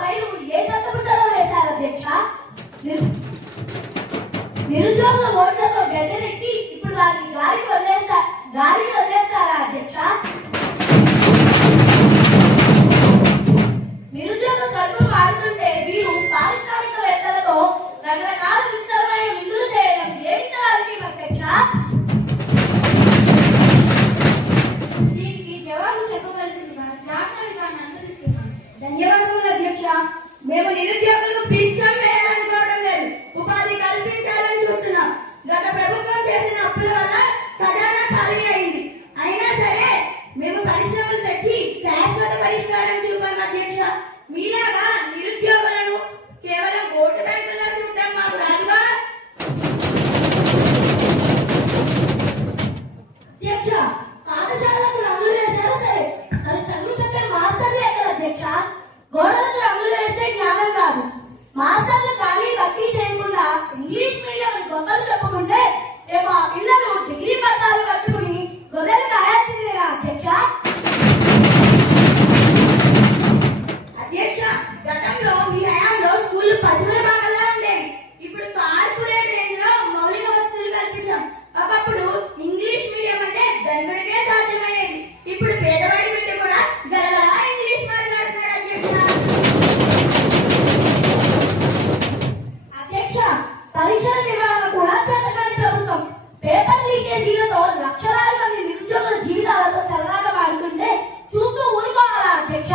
File ఏ చట్టబుట్టలో వేశారు అధ్యక్ష? నిరుద్యోగుల ఓట్లతో గడ్డరెక్కి ఇప్పుడు వారిని గాలికి వదిలేస్తారా అధ్యక్ష? నిరుద్యోగుల కడుపును వాడుతుంటే వీరు పారిశ్రామికవేత్తలతో రకరకాల దుష్టమైన విధులు చేయడం ఏ విత్తనాలకి అధ్యక్ష? దీనికి జవాబు చెప్పవలసిందిగా జాగ్రత్త విధానాన్ని అనుసరిస్తున్నాను. ధన్యవాదములు అధ్యక్ష. మేము నిరుద్యోగులకు పిచ్చం వేయాలనుకోవడం లేదు, ఉపాధి కల్పించాలని చూస్తున్నాం. గత ప్రభుత్వం చేసిన అప్పుల వల్ల ఖజానా ఖాళీ అయింది. అయినా సరే మేము పరిశ్రమలు తెచ్చి శాశ్వత పరిష్కారం చూపాం అధ్యక్ష. మీలాగా నిరుద్యోగులను కేవలం ఓటు బ్యాంకుల్లో చూడటం మాకు రాదుగా. అధ్యక్ష, పాఠశాలకు రంగులు వేశారు సరే, అది చదువు చెప్పే మాస్టర్లు ఎక్కడ అధ్యక్ష? గోడలకు రంగులు వేస్తే జ్ఞానం కాదు. మాస్టర్లు కానీ భర్తీ చేయకుండా ఇంగ్లీష్ మీడియం గొప్పలు చెప్పుకుంటే రేపు ఆ పిల్లలు డిగ్రీ పట్టాలు కట్టుకుని గొర్రెలు కాయాల్సిందేనా అధ్యక్ష? అధ్యక్ష, గతంలో మీ హయాంలో స్కూళ్లు పశువుల భాగంలా ఉండేవి. ఇప్పుడు కార్పొరేట్ రేంజ్ లో మౌలిక వస్తువులు కల్పించాం. ఒకప్పుడు ఇంగ్లీష్ మీడియం అంటే ధనుడికే సాధ్యమయ్యేది. ఇప్పుడు పేదవాడి బిడ్డ కూడా గలగలా ఇంగ్లీష్ మాట్లాడుతున్నాడు అధ్యక్ష. అధ్యక్ష, పరీక్షల నిర్వహణ కూడా చేతకాని ప్రభుత్వం. పేపర్ లీకేజీలతో లక్షలాది మంది నిరుద్యోగుల జీవితాలతో చల్లగా మారుతుంటే చూస్తూ ఊరుకోవాలా అధ్యక్ష?